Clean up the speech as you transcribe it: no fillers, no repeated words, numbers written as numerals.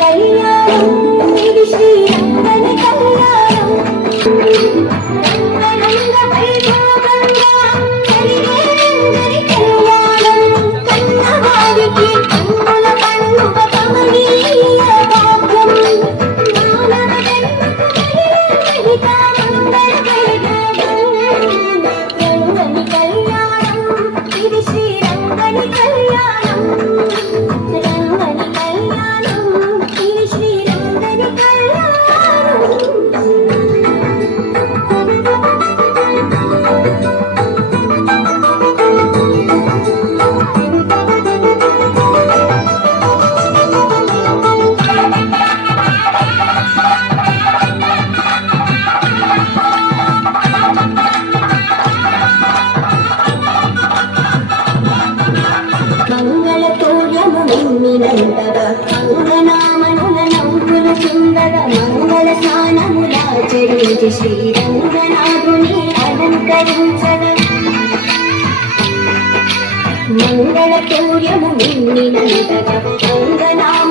కళ్యాణం ఇది శ్రీరంగని కళ్యాణం రంగ వైభోగంగా కలిగే రంగని కళ్యాణం కన్నవారికి కన్నుల పండుగ కమనీయ భాగ్యం మానవ జన్మకు మంగళ వైభోగం రంగని కళ్యాణం ఇది శ్రీరంగని కళ్యాణం రంగని కళ్యాణం ఇది శ్రీరంగని కళ్యాణం మంగళతోర్యము నిన్నినంతగా అంగనామనుల నవ్వులు చుందగా మంగళ స్నానములాచరించి శ్రీరంగనాథుని అలంకరించగా మంగళతోర్యము నిన్నినంతగా అంగనామ